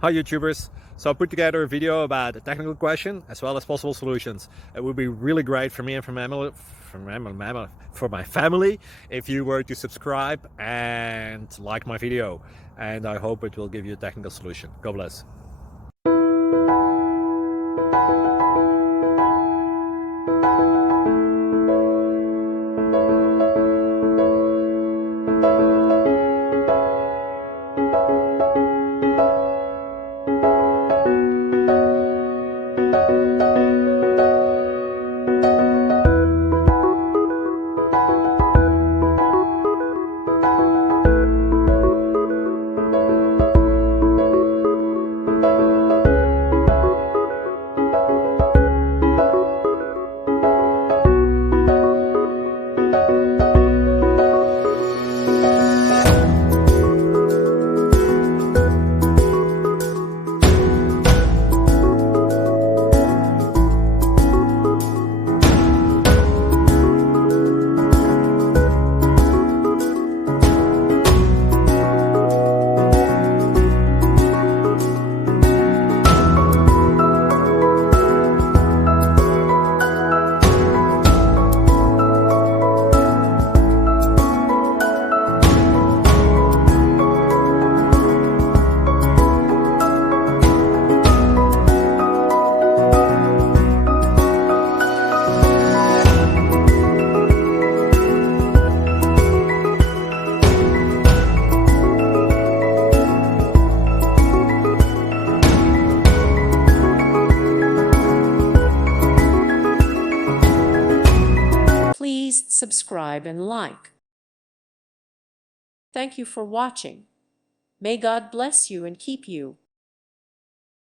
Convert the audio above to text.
Hi YouTubers! So I put together a video about a technical question as well as possible solutions. It would be really great for me and for my family if you were to subscribe and like my video, and I hope it will give you a technical solution. God bless. Please subscribe and like. Thank you for watching. May God bless you and keep you.